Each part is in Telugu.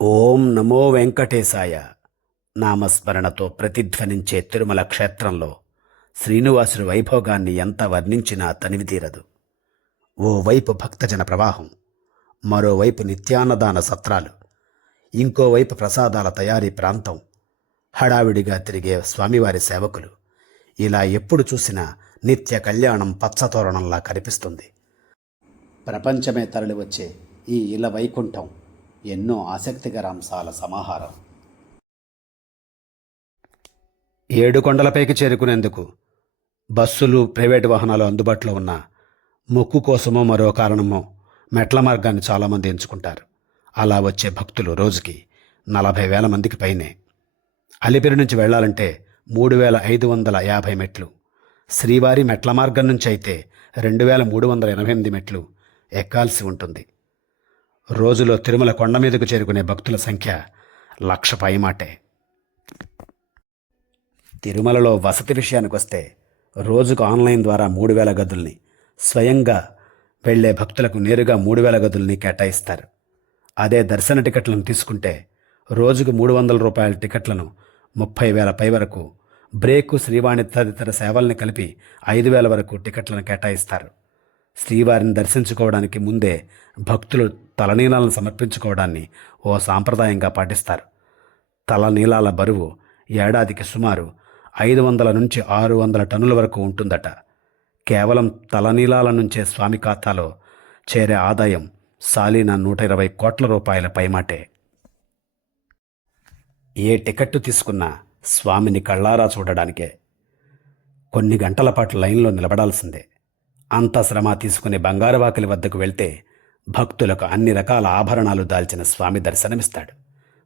ఓం నమో వెంకటేశాయ నామస్మరణతో ప్రతిధ్వనించే తిరుమల క్షేత్రంలో శ్రీనివాసుడి వైభోగాన్ని ఎంత వర్ణించినా తనివితీరదు. ఓవైపు భక్తజన ప్రవాహం, మరోవైపు నిత్యాన్నదాన సత్రాలు, ఇంకోవైపు ప్రసాదాల తయారీ ప్రాంతం, హడావిడిగా తిరిగే స్వామివారి సేవకులు. ఇలా ఎప్పుడు చూసినా నిత్య కళ్యాణం పచ్చతోరణంలా కనిపిస్తుంది. ప్రపంచమే తరలివచ్చే ఈ ఇల వైకుంఠం ఎన్నో ఆసక్తికర అంశాల సమాహారం. ఏడుకొండలపైకి చేరుకునేందుకు బస్సులు, ప్రైవేటు వాహనాలు అందుబాటులో ఉన్న మొక్కు కోసమో మరో కారణమో మెట్ల మార్గాన్ని చాలామంది ఎంచుకుంటారు. అలా వచ్చే భక్తులు రోజుకి 40,000 మందికి పైనే. అలిపిరి నుంచి వెళ్లాలంటే 3,550 మెట్లు, శ్రీవారి మెట్ల మార్గం నుంచి అయితే 2,388 మెట్లు ఎక్కాల్సి ఉంటుంది. రోజులో తిరుమల కొండ మీదకు చేరుకునే భక్తుల సంఖ్య 1,00,000 పైమాటే. తిరుమలలో వసతి విషయానికొస్తే రోజుకు ఆన్లైన్ ద్వారా 3,000 గదుల్ని, స్వయంగా వెళ్లే భక్తులకు నేరుగా 3,000 గదుల్ని కేటాయిస్తారు. అదే దర్శన టికెట్లను తీసుకుంటే రోజుకు 300 రూపాయల టికెట్లను 30,000 పై వరకు, బ్రేకు, శ్రీవాణి తదితర సేవల్ని కలిపి 5,000 వరకు టికెట్లను కేటాయిస్తారు. శ్రీవారిని దర్శించుకోవడానికి ముందే భక్తులు తలనీలాలను సమర్పించుకోవడాన్ని ఓ సాంప్రదాయంగా పాటిస్తారు. తలనీలాల బరువు ఏడాదికి సుమారు 500 నుంచి 600 టన్నుల వరకు ఉంటుందట. కేవలం తలనీలాల నుంచే స్వామి ఖాతాలో చేరే ఆదాయం సాలీన 120 కోట్ల రూపాయల పైమాటే. ఏ టికెట్టు తీసుకున్నా స్వామిని కళ్ళారా చూడడానికే కొన్ని గంటల పాటు లైన్లో నిలబడాల్సిందే. అంత శ్రమ తీసుకుని బంగారువాకిలి వద్దకు వెళ్తే భక్తులకు అన్ని రకాల ఆభరణాలు దాల్చిన స్వామి దర్శనమిస్తాడు.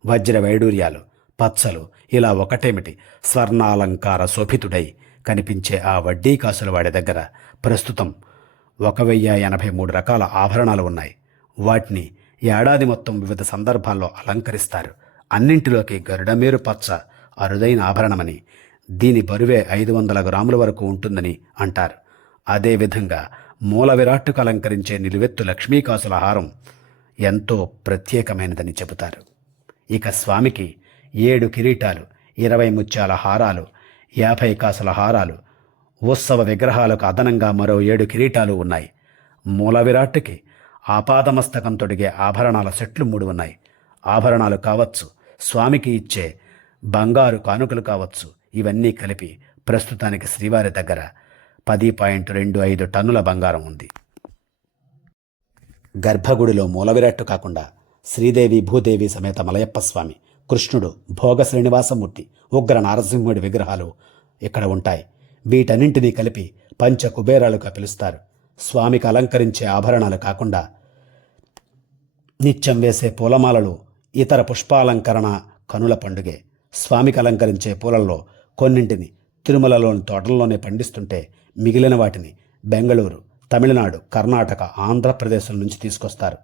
వజ్ర వైడూర్యాలు, పచ్చలు, ఇలా ఒకటేమిటి స్వర్ణాలంకార శోభితుడై కనిపించే ఆ వడ్డీ కాసుల వాడి దగ్గర ప్రస్తుతం 1,083 రకాల ఆభరణాలు ఉన్నాయి. వాటిని ఏడాది మొత్తం వివిధ సందర్భాల్లో అలంకరిస్తారు. అన్నింటిలోకి గరుడమేరు పచ్చ అరుదైన ఆభరణమని, దీని బరువే 500 గ్రాముల వరకు ఉంటుందని అంటారు. అదేవిధంగా మూల విరాట్టుకు అలంకరించే నిలువెత్తు లక్ష్మీకాసుల హారం ఎంతో ప్రత్యేకమైనదని చెబుతారు. ఇక స్వామికి 7 కిరీటాలు, 20 ముత్యాల హారాలు, 50 కాసుల హారాలు, ఉత్సవ విగ్రహాలకు అదనంగా మరో 7 కిరీటాలు ఉన్నాయి. మూల విరాట్టుకి ఆపాదమస్తకం తొడిగే ఆభరణాల సెట్లు 3 ఉన్నాయి. ఆభరణాలు కావచ్చు, స్వామికి ఇచ్చే బంగారు కానుకలు కావచ్చు, ఇవన్నీ కలిపి ప్రస్తుతానికి శ్రీవారి దగ్గర 10.25 టన్నుల బంగారం ఉంది. గర్భగుడిలో మూలవిరాట్టు కాకుండా శ్రీదేవి, భూదేవి సమేత మలయప్ప స్వామి, కృష్ణుడు, భోగ శ్రీనివాసమూర్తి, ఉగ్ర నారసింహుడి విగ్రహాలు ఇక్కడ ఉంటాయి. వీటన్నింటినీ కలిపి పంచ కుబేరాలుగా పిలుస్తారు. స్వామికి అలంకరించే ఆభరణాలు కాకుండా నిత్యం వేసే పూలమాలలు, ఇతర పుష్పాలంకరణ కనుల పండుగే. స్వామికి అలంకరించే పూలల్లో కొన్నింటిని తిరుమలలోని తోటల్లోనే పండిస్తుంటే మిగిలిన వాటిని బెంగళూరు, తమిళనాడు, కర్ణాటక, ఆంధ్రప్రదేశ్ల నుంచి తీసుకొస్తారు.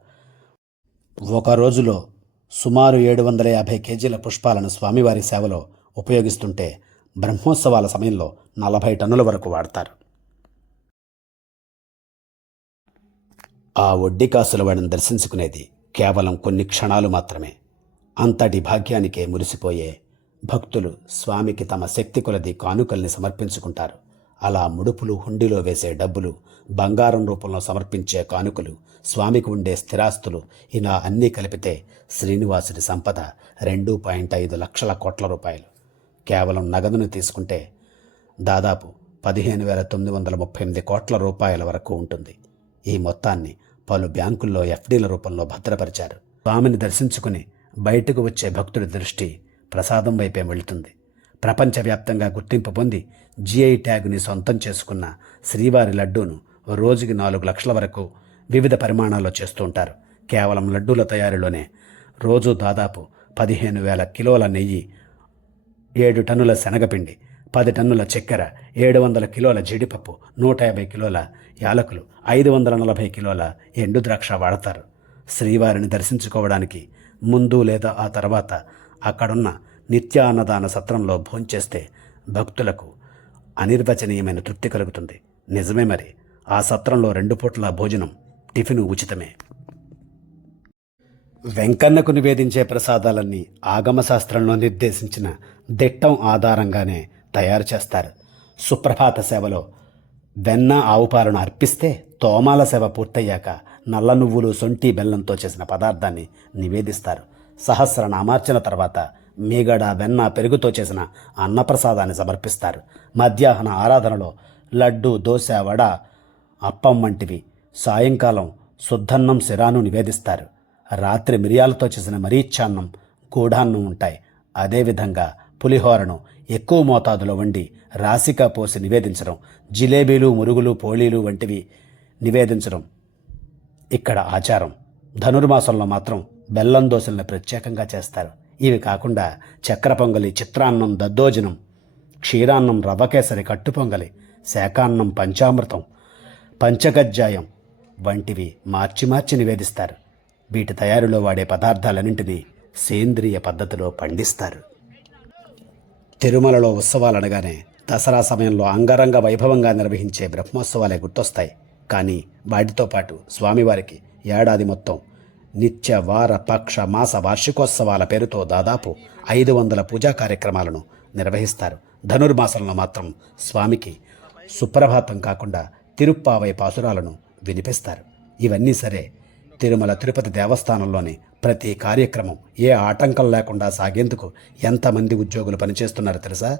ఒక రోజులో సుమారు 750 కేజీల పుష్పాలను స్వామివారి సేవలో ఉపయోగిస్తుంటే బ్రహ్మోత్సవాల సమయంలో 40 టన్నుల వరకు వాడతారు. ఆ వడ్డీ కాసుల వాడిని దర్శించుకునేది కేవలం కొన్ని క్షణాలు మాత్రమే. అంతటి భాగ్యానికే మురిసిపోయే భక్తులు స్వామికి తమ శక్తి కొలది కానుకల్ని సమర్పించుకుంటారు. అలా ముడుపులు, హుండీలో వేసే డబ్బులు, బంగారం రూపంలో సమర్పించే కానుకలు, స్వామికి ఉండే స్థిరాస్తులు, ఇలా అన్నీ కలిపితే శ్రీనివాసుడి సంపద 2.5 లక్షల కోట్ల రూపాయలు. కేవలం నగదును తీసుకుంటే దాదాపు 15,938 కోట్ల రూపాయల వరకు ఉంటుంది. ఈ మొత్తాన్ని పలు బ్యాంకుల్లో ఎఫ్డీల రూపంలో భద్రపరిచారు. స్వామిని దర్శించుకుని బయటకు వచ్చే భక్తుడి దృష్టి ప్రసాదం వైపే వెళుతుంది. ప్రపంచవ్యాప్తంగా గుర్తింపు పొంది జిఐ ట్యాగ్ని సొంతం చేసుకున్న శ్రీవారి లడ్డూను రోజుకి 4 లక్షల వరకు వివిధ పరిమాణాల్లో చేస్తూ ఉంటారు. కేవలం లడ్డూల తయారీలోనే రోజు దాదాపు 15,000 కిలోల నెయ్యి, 7 టన్నుల శనగపిండి, 10 టన్నుల చక్కెర, 700 కిలోల జీడిపప్పు, 150 కిలోల యాలకులు, 540 కిలోల ఎండు ద్రాక్ష వాడతారు. శ్రీవారిని దర్శించుకోవడానికి ముందు లేదా ఆ తర్వాత అక్కడున్న నిత్యాన్నదాన సత్రంలో భోంచేస్తే భక్తులకు అనిర్వచనీయమైన తృప్తి కలుగుతుంది. నిజమే మరి, ఆ సత్రంలో 2 పూట్ల భోజనం, టిఫిను ఉచితమే. వెంకన్నకు నివేదించే ప్రసాదాలన్నీ ఆగమశాస్త్రంలో నిర్దేశించిన దిట్టం ఆధారంగానే తయారు చేస్తారు. సుప్రభాత సేవలో వెన్న ఆవుపాలను అర్పిస్తే తోమాల సేవ పూర్తయ్యాక నల్ల నువ్వులు సొంటి బెల్లంతో చేసిన పదార్థాన్ని నివేదిస్తారు. సహస్రనామార్చన తర్వాత మీగడ వెన్న పెరుగుతో చేసిన అన్నప్రసాదాన్ని సమర్పిస్తారు. మధ్యాహ్న ఆరాధనలో లడ్డు దోశ వడ అప్పం వంటివి, సాయంకాలం శుద్ధన్నం సిరాను నివేదిస్తారు. రాత్రి మిరియాలతో చేసిన మరీచ్ఛాన్నం గూఢాన్నం ఉంటాయి. అదేవిధంగా పులిహోరను ఎక్కువ మోతాదులో వండి రాశిగా పోసి నివేదించడం, జిలేబీలు మురుగులు పోళీలు వంటివి నివేదించడం ఇక్కడ ఆచారం. ధనుర్మాసంలో మాత్రం బెల్లం దోశలను ప్రత్యేకంగా చేస్తారు. ఇవి కాకుండా చక్కెర పొంగలి, చిత్రాన్నం, దద్దోజనం, క్షీరాన్నం, రవ్వకేసరి, కట్టు పొంగలి, శాకాన్నం, పంచామృతం, పంచగజ్జాయం వంటివి మార్చి మార్చి నివేదిస్తారు. వీటి తయారీలో వాడే పదార్థాలన్నింటినీ సేంద్రియ పద్ధతిలో పండిస్తారు. తిరుమలలో ఉత్సవాలనగానే దసరా సమయంలో అంగరంగ వైభవంగా నిర్వహించే బ్రహ్మోత్సవాలే గుర్తొస్తాయి. కానీ వాటితో పాటు స్వామివారికి ఏడాది మొత్తం నిత్య వార పక్ష మాస వార్షికోత్సవాల పేరుతో దాదాపు 500 పూజా కార్యక్రమాలను నిర్వహిస్తారు. ధనుర్మాసంలో మాత్రం స్వామికి సుప్రభాతం కాకుండా తిరుప్పావై పాసురాలను వినిపిస్తారు. ఇవన్నీ సరే, తిరుమల తిరుపతి దేవస్థానంలోని ప్రతి కార్యక్రమం ఏ ఆటంకం లేకుండా సాగేందుకు ఎంతమంది ఉద్యోగులు పనిచేస్తున్నారో తెలుసా?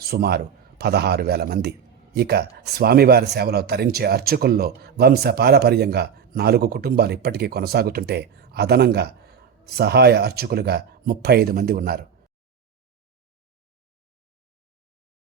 సుమారు 16,000 మంది. ఇక స్వామివారి సేవలో తరించే అర్చకుల్లో వంశపారపర్యంగా 4 కుటుంబాలు ఇప్పటికీ కొనసాగుతుంటే అదనంగా సహాయ అర్చకులుగా 35 మంది ఉన్నారు.